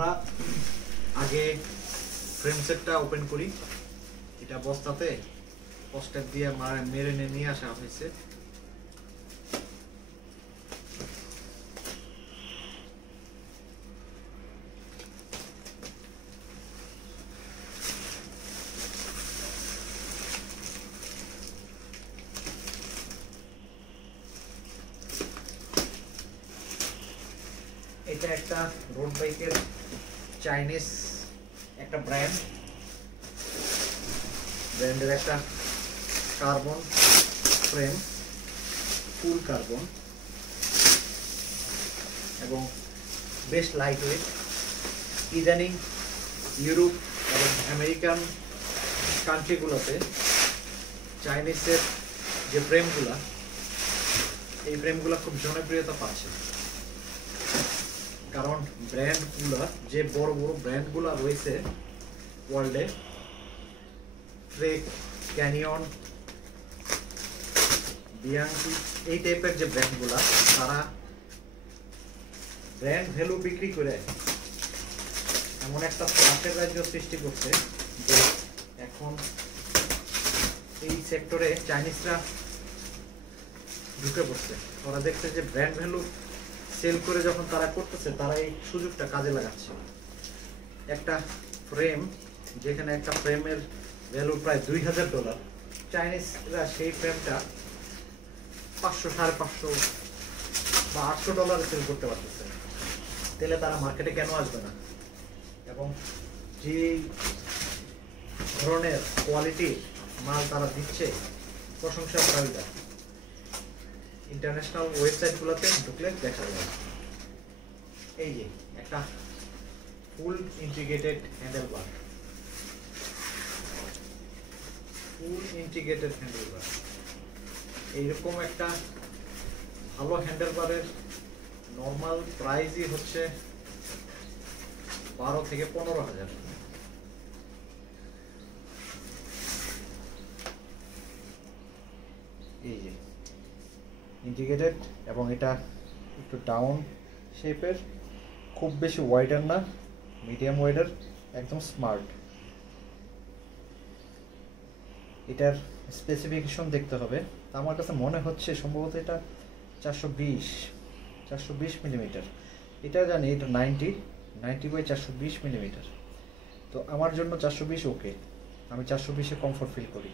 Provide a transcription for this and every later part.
আমরা আগে ফ্রেম সেটটা ওপেন করি। এটা বস্তাতে কষ্টেপ দিয়ে মেরে নিয়ে আসা হয়েছে। এটা একটা রোড বাইকের চাইনিজ একটা ব্র্যান্ডের একটা কার্বন ফ্রেম, ফুল কার্বন এবং বেশ লাইট ওয়েট। ইদানিং ইউরোপ এবং আমেরিকান কান্ট্রিগুলোতে চাইনিজের যে ফ্রেমগুলা, এই ফ্রেমগুলো খুব জনপ্রিয়তা পাচ্ছে। কারণ ব্র্যান্ডগুলো, যে বড় বড় ব্র্যান্ডগুলো রয়েছে ওয়ার্ল্ডে, ট্রেক, ক্যানিয়ন, বিয়াংকি, এই টাইপের যে ব্র্যান্ডগুলো, তারা ব্র্যান্ড ভ্যালু বিক্রি করে এমন একটা ত্রাসের রাজ্য সৃষ্টি করছে যে এখন এই সেক্টরে চাইনিজরা ঢুকে পড়ছে। ওরা দেখছে যে ব্র্যান্ড ভ্যালু সেল করে যখন তারা করতেছে, তারা এই সুযোগটা কাজে লাগাচ্ছে। একটা ফ্রেম, যেখানে একটা ফ্রেমের ভ্যালু প্রায় $2000, চাইনিজরা সেই ফ্রেমটা $500, $550 বা $800 সেল করতে পারতেছে। তাহলে তারা মার্কেটে কেন আসবে না? এবং যে ধরনের কোয়ালিটির মাল তারা দিচ্ছে, প্রশংসা করার যায়। ইন্টারন্যাশনাল ওয়েবসাইটগুলোতে ঢুকলে দেখা যায়। এই যে একটা ফুল ইন্টিগ্রেটেড হ্যান্ডেলবার, এইরকম একটা ভালো হ্যান্ডেলবারের নর্মাল প্রাইসই হচ্ছে 12 থেকে 15,000। এই যে ইন্টিগ্রেটেড, এবং এটা একটু ডাউন শেপের, খুব বেশি ওয়াইডার না, মিডিয়াম ওয়াইডার, একদম স্মার্ট। এটার স্পেসিফিকেশন দেখতে হবে। আমার কাছে মনে হচ্ছে সম্ভবত এটা 420 মিলিমিটার। এটা জানি এটা 90/420 মিলিমিটার। তো আমার জন্য 420 ওকে, আমি 420-এ কমফোর্ট ফিল করি।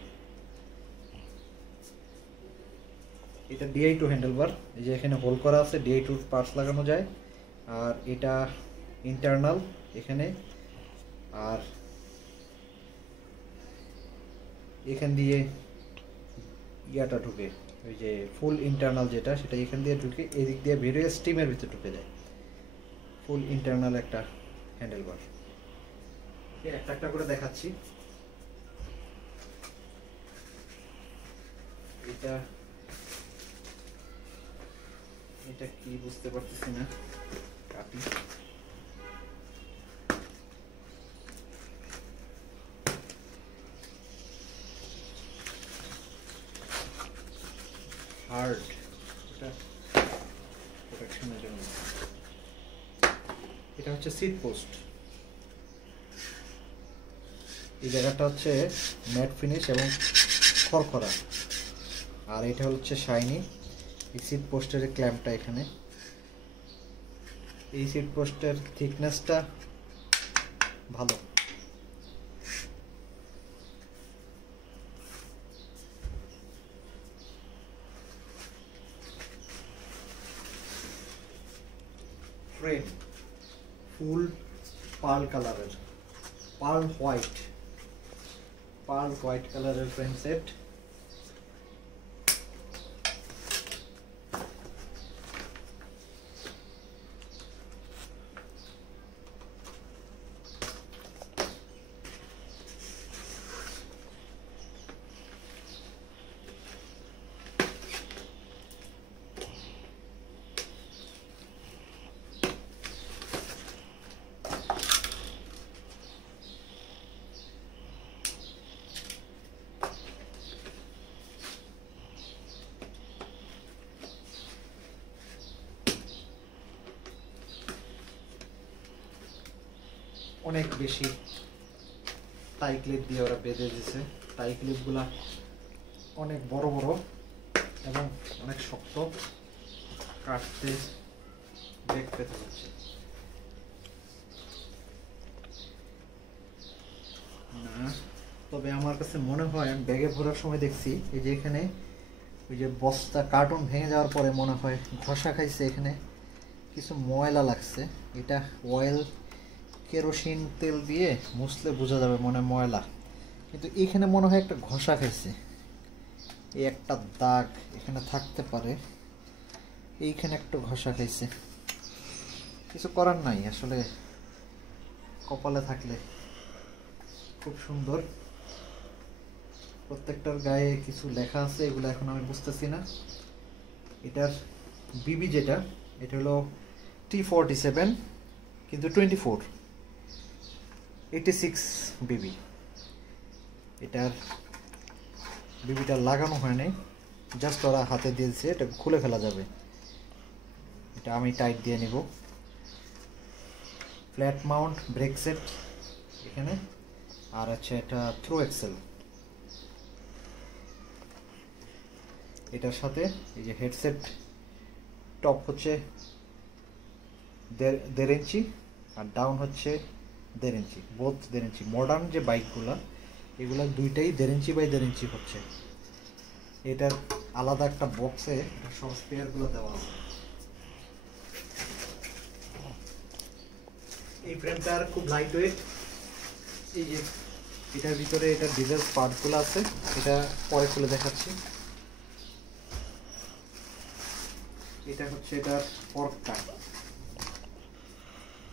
এটা DI2 হ্যান্ডেলবার, এই যে এখানে হোল করা আছে, DI2 পার্টস লাগানো যায়। আর এটা ইন্টারনাল এখানে, আর এখান দিয়ে ইয়াটা ঢুকে, ওই যে ফুল ইন্টারনাল যেটা, সেটা এখান দিয়ে ঢুকে এদিক দিয়ে বেরিয়ে স্টিমের ভিতরে ঢুকে যায়। ফুল ইন্টারনাল একটা হ্যান্ডেলবার। একটা একটা করে দেখাচ্ছি। এটা কি বুঝতে পারতেছি না, কাটি। হার্ড, এটা প্রোটেকশনের জন্য। এটা হচ্ছে সিট পোস্ট। এই জায়গাটা হচ্ছে ম্যাট ফিনিশ এবং খড়খড়া, আর এটা হচ্ছে শাইনি। এই সিট পোস্টের ক্ল্যাম্পটা এখানে, এই সিট পোস্টের থিকনেসটা ভালো। ফ্রেম ফুল পার্ল কালারের, পার্ল হোয়াইট কালারের ফ্রেম সেট। অনেক বেশি টাই ক্লিপ দিয়ে ওরা বেঁধে দিয়েছে। টাই ক্লিপগুলা অনেক বড় বড় এবং অনেক শক্ত, কাটতে বেগ পেতে হচ্ছে না। তবে আমার কাছে মনে হয় আমি ব্যাগে ভরার সময় দেখছি এই যে এখানে ওই যে বস্তা কার্টুন ভেঙে যাওয়ার পরে মনে হয় ঘষা খাইছে, এখানে কিছু ময়লা লাগছে। এটা অয়েল কেরোসিন তেল দিয়ে মুছলে বোঝা যাবে মনে ময়লা, কিন্তু এখানে মনে হয় একটা ঘষা খাইছে। এই একটা দাগ এখানে থাকতে পারে, এইখানে একটু ঘষা খাইছে। কিছু করার নাই আসলে, কপালে থাকলে। খুব সুন্দর, প্রত্যেকটার গায়ে কিছু লেখা আছে, এগুলো এখন আমি বুঝতেছি না। এটার বিবি যেটা, এটা হলো T47 কিন্তু 86 বিবি। এটার বিবিটা লাগানো হয় নাই, জাস্ট ওরা হাতে দিয়েছে, এটা খুলে ফেলা যাবে। এটা আমি টাইট দিয়ে নিব। ফ্ল্যাট মাউন্ট ব্রেক সেট এখানে, আর আছে এটা থ্রো এক্সেল। এটার সাথে এই যে হেডসেট, টপ হচ্ছে 1.5 ইঞ্চি আর ডাউন হচ্ছে 1.5 ইঞ্চি, বোথ 1.5 ইঞ্চি। মডার্ন যে বাইকগুলো এগুলো দুইটাই 1.5 ইঞ্চি বাই 1.5 ইঞ্চি হচ্ছে। এটার আলাদা একটা বক্সে সব স্পেয়ারগুলো দেওয়া আছে। এই ফ্রেমটার খুব লাইট ওয়েট। এই যে এটার ভিতরে এটা ডিজেল পার্টগুলো আছে, এটা পরে খুলে দেখাচ্ছি। এটা হচ্ছে এটার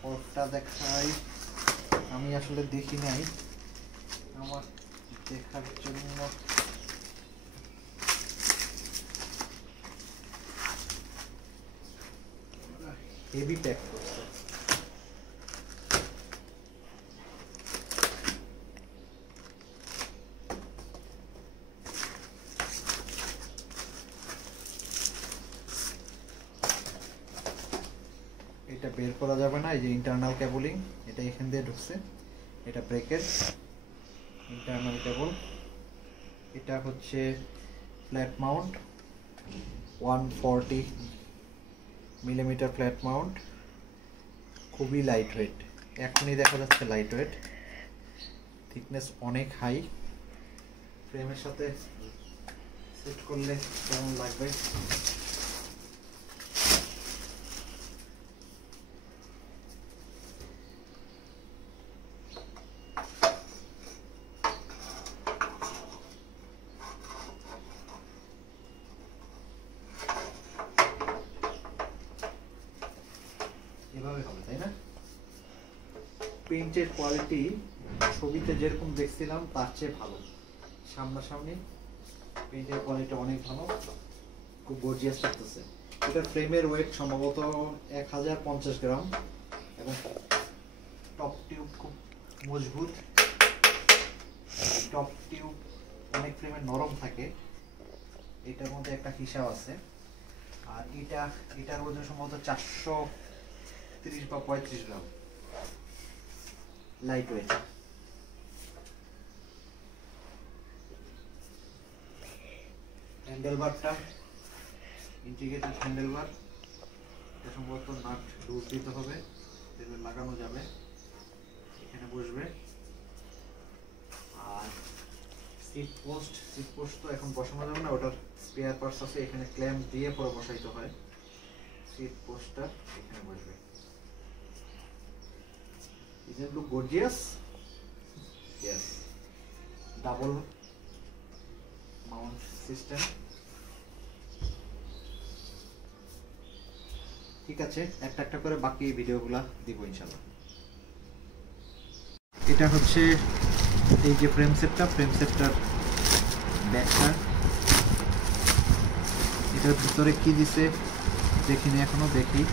পর্কটা দেখাই। আমি আসলে দেখি নাই, আমার দেখার জন্য হেভি প্যাক করছে। এটা বের করা যাবে না, এই যে ইন্টারনাল কেবলিং, এটা এখান দিয়ে ঢুকছে। এটা ব্রেকের ইন্টারনাল কেবল। এটা হচ্ছে flat Mount, 140 millimetre flat Mount, খুবই লাইট ওয়েট। এখনই দেখা যাচ্ছে লাইট ওয়েট, থিকনেস অনেক হাই। ফ্রেমের সাথে সেট করলে কেমন লাগবে? এভাবে হবে তাই না? পেইন্টের কোয়ালিটি ছবিতে যেরকম দেখছিলাম তার চেয়ে ভালো, সামনাসামনি পেইন্টের কোয়ালিটি অনেক ভালো, খুব গর্জিয়াস লাগতেছে। এটার ফ্রেমের ওয়েট সম্ভবত 1050 গ্রাম এবং টপ টিউব খুব মজবুত। টপ টিউব অনেক ফ্রেমের নরম থাকে, এটার মধ্যে একটা হিসাব আছে। আর এটার ওজন সম্ভবত 430 বা 35 গ্রাম, লাইট ওয়েট। হ্যান্ডেলবারটা ইন্টিগ্রেটেড হ্যান্ডেলবার, এটা সম্ভবত নাট লুজ দিতে হবে, তাহলে লাগানো যাবে। এখানে বসবে। আর সিট পোস্ট তো এখন বসানো যাবে না, ওটার স্পেয়ার পার্টস আছে, এখানে ক্ল্যাম্প দিয়ে পরে বসাইতে হয়। সিট পোস্টটা এখানে বসবে। Is it look gorgeous? Yes. Double mount system. ঠিক আছে, একটা একটা করে বাকি ভিডিওগুলা দিব ইনশাআল্লাহ। এটা হচ্ছে এই যে ফ্রেম সেটটার ব্যাকটা। এটার ভিতরে কি দিছে দেখিনি এখনো, দেখি।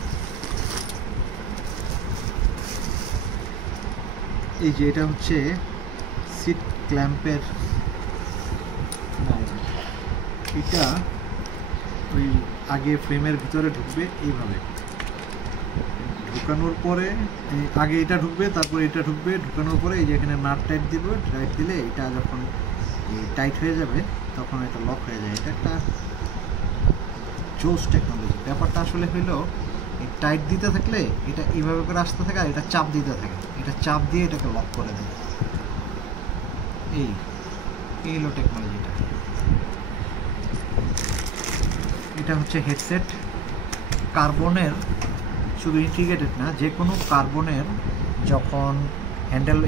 এই যে এটা হচ্ছে সিট ক্ল্যাম্পের, এটা ওই আগে ফ্রেমের ভিতরে ঢুকবে, এইভাবে ঢুকানোর পরে আগে এটা ঢুকবে, তারপরে এটা ঢুকবে, ঢুকানোর পরে এই যে এখানে নাট টাইট দিব, টাইট দিলে এটা যখন টাইট হয়ে যাবে তখন এটা লক হয়ে যায়। এটা একটা জোস টেকনোলজি। ব্যাপারটা আসলে হইলো এই টাইট দিতে থাকলে এটা এইভাবে করে আসতে থাকে আর এটা চাপ দিতে থাকে, এটা চাপ দিয়ে এটাকে লক করে দেয়। এই হলো টেকনোলজিটা। এটা হচ্ছে হেডসেট কার্বনের, শুধু ইন্টিগ্রেটেড না, যে কোনো কার্বনের যখন হ্যান্ডেল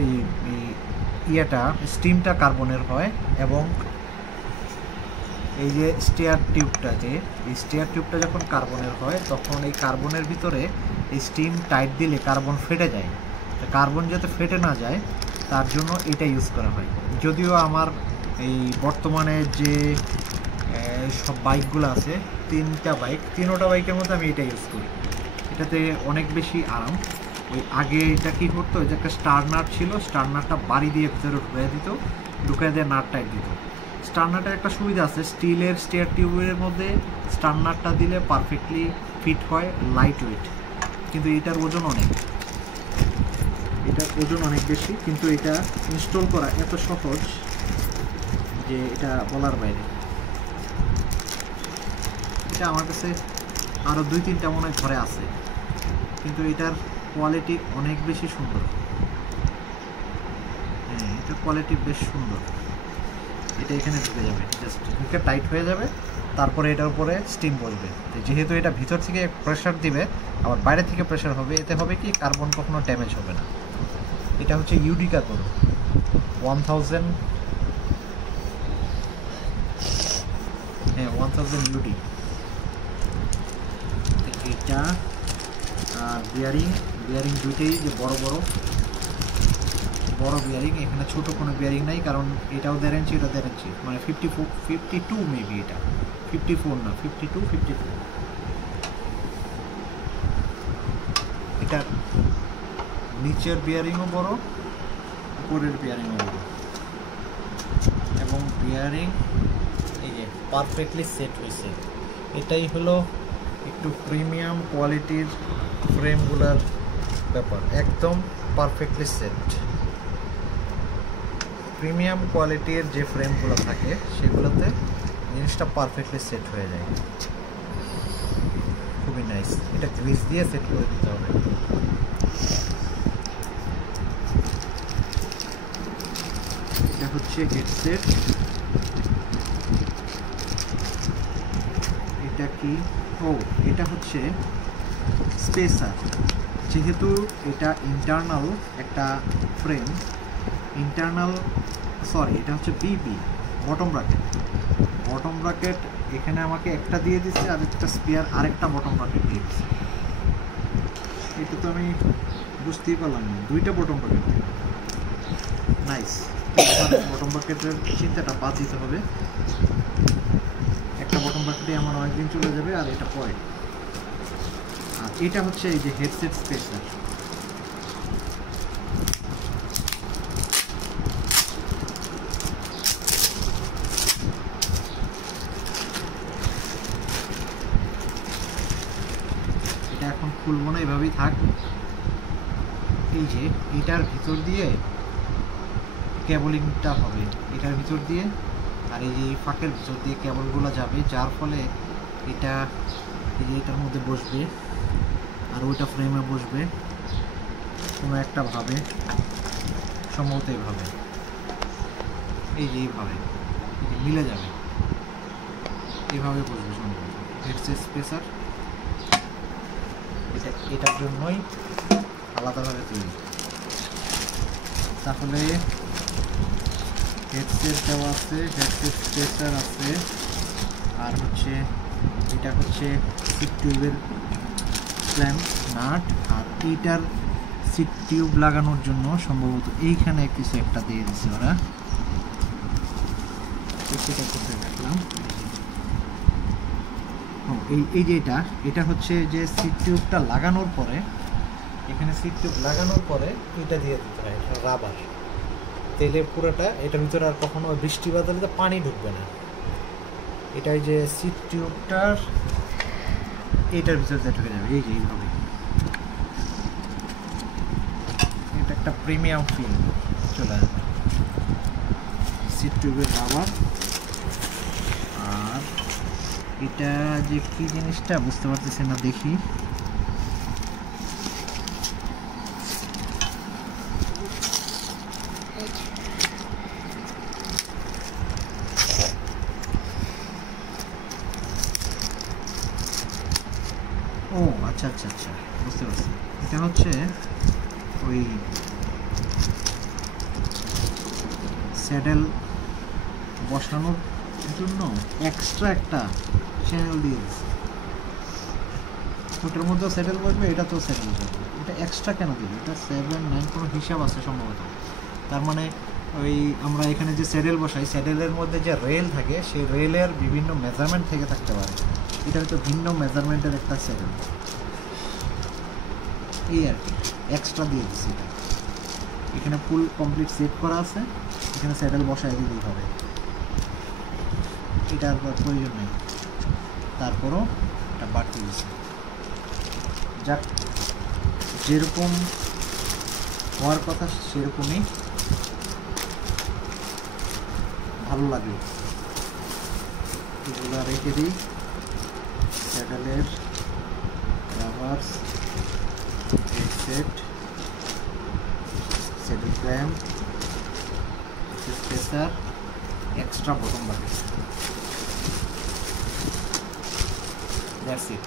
ইয়েটা স্টিমটা কার্বনের হয় এবং এই যে স্টেয়ার টিউবটা, যে এই স্টেয়ার টিউবটা যখন কার্বনের হয় তখন এই কার্বনের ভিতরে এই স্টিম টাইট দিলে কার্বন ফেটে যায়। কার্বন যাতে ফেটে না যায় তার জন্য এটা ইউজ করা হয়। যদিও আমার এই বর্তমানে যে সব বাইকগুলো আছে, তিনোটা বাইকের মধ্যে আমি এটা ইউজ করি। এটাতে অনেক বেশি আরাম। ওই আগে এটা কী করতো, যে একটা স্টার নাট ছিল, স্টার নাটটা বাড়ি দিয়ে ভিতরে ঢুকিয়ে দিয়ে নাট টাইট দিত। স্টার নাটের একটা সুবিধা আছে, স্টিলের স্টেয়ার টিউবের মধ্যে স্টার নাটটা দিলে পারফেক্টলি ফিট হয়, লাইট ওয়েট। কিন্তু এটার ওজন অনেক বেশি, কিন্তু এটা ইনস্টল করা এত সহজ যে এটা বলার বাইরে। এটা আমার কাছে আরও 2-3টা মনে হয় ঘরে আছে, কিন্তু এটার কোয়ালিটি অনেক বেশি সুন্দর। হ্যাঁ, এটার কোয়ালিটি বেশ সুন্দর। এটা এখানে ঢুকে যাবে, জাস্ট ঢুকে টাইট হয়ে যাবে, তারপরে এটার উপরে স্টিম বসবে। যেহেতু এটা ভিতর থেকে প্রেশার দিবে আবার বাইরে থেকে প্রেশার হবে, এতে হবে কি কার্বন কখনো ড্যামেজ হবে না। এটা হচ্ছে ইউডি কার্বন 1000, হ্যাঁ 1000 ইউডি। এটা আর বিয়ারিং দুইটাই যে বড় বিয়ারিং, এখানে ছোট কোনো বিয়ারিং নাই, কারণ এটাও 1.5 ইঞ্চি, এটা 1.5 ইঞ্চি, মানে 52 মেবি, এটা 54 না 52। এটা নিচের বিয়ারিংও বড়, উপরের বিয়ারিংও বড়, এবং বিয়ারিং এই যে পারফেক্টলি সেট হয়েছে। এটাই হলো একটু প্রিমিয়াম কোয়ালিটির ফ্রেমগুলার ব্যাপার, একদম পারফেক্টলি সেট। প্রিমিয়াম কোয়ালিটির যে ফ্রেমগুলো থাকে সেগুলোতে জিনিসটা পারফেক্টলি সেট হয়ে যায়, খুবই নাইস। এটা গ্রিস দিয়ে সেট করে দিতে হবে। এটা হচ্ছে হেডসেট। এটা কি, এটা হচ্ছে স্পেসার। যেহেতু এটা ইন্টারনাল একটা ফ্রেম, এটা হচ্ছে বিপি, বটম ব্র্যাকেট। এখানে আমাকে একটা দিয়ে দিচ্ছে, আর একটা স্পেয়ার আরেকটা বটম ব্র্যাকেট দিয়ে দিচ্ছে। এটা তো আমি বুঝতেই পারলাম না, 2টা বটম ব্র্যাকেট, নাইস। বটম ব্র্যাকেটের চিন্তাটা বাদ দিতে হবে, একটা বটম ব্র্যাকেটে আমার অনেকদিন চলে যাবে, আর এটা পরে। আর এটা হচ্ছে এই যে হেডসেট স্পেসার। এটা এখন খুলবো না, এভাবেই থাক। এই যে এটার ভিতর দিয়ে কেবলিংটা হবে, এটার ভিতর দিয়ে, আর এই যে ফাঁকের ভিতর দিয়ে কেবলগুলো যাবে, যার ফলে এটা এই যে এটার মধ্যে বসবে, আর ওইটা ফ্রেমে বসবে কোনো একটা ভাবে, সম্ভবত এইভাবে, এই যে এইভাবে মিলে যাবে, এইভাবে বসবে সম্ভবত। হেডসেট স্পেসার এটার জন্যই আলাদাভাবে তৈরি। তাহলে হেডসেট দেওয়া আছে, হেডসেট স্পেসার আছে, আর হচ্ছে এটা হচ্ছে সিট টিউবের ক্ল্যাম্প নাট, আর এইটার সিট টিউব লাগানোর জন্য সম্ভবত এইখানে কিছু একটা দিয়ে দিচ্ছে ওরা, সেটা করতে দেখলাম। এই যে এটা হচ্ছে যে সিট টিউবটা লাগানোর পরে, এখানে সিট টিউব লাগানোর পরে এটা দিয়ে দিতে হয়, এটা রাবার তেলে পুরোটা, এটার ভিতরে আর কখনো বৃষ্টি বাদলে পানি ঢুকবে না। এটাই যে সিট টিউবটার এটার ভিতরে ঢুকে যাবে, এই যে এইভাবে একটা প্রিমিয়াম ফিল চলে আসবে। সিট টিউবের রাবার, আর এটা যে কি জিনিসটা বুঝতে পারতেছি না, দেখি। ও আচ্ছা আচ্ছা আচ্ছা, বুঝতে পারছি। এটা হচ্ছে ওই স্যাডেল বসানোর জন্য এক্সট্রা একটা চ্যানেল দিয়ে দিচ্ছে। ওটার মধ্যেও স্যাডেল বসবে, এটা তো স্যাডেল বসবে। এটা এক্সট্রা কেন দিবে? এটা 7-9 কোনো হিসাব আছে সম্ভবত। তার মানে ওই আমরা এখানে যে স্যাডেল বসাই, স্যাডেলের মধ্যে যে রেল থাকে, সেই রেলের বিভিন্ন মেজারমেন্ট থেকে থাকতে পারে। এটা হয়তো ভিন্ন মেজারমেন্টের একটা স্যাডেল, এই আর কি এক্সট্রা দিয়ে দিচ্ছি। এটা এখানে ফুল কমপ্লিট সেট করা আছে, এখানে স্যাডেল বসাই দিলেই হবে, এটা আর প্রয়োজন নেই। তারপরও এটা বাড়তি দিচ্ছে। যাক, যেরকম হওয়ার কথা সেরকমই ভালো লাগে। এগুলো রেখে দিই। স্যাডেলের rubbers, set, saddle clamp, spacer, extra bottom লাগে। দ্যাটস ইট।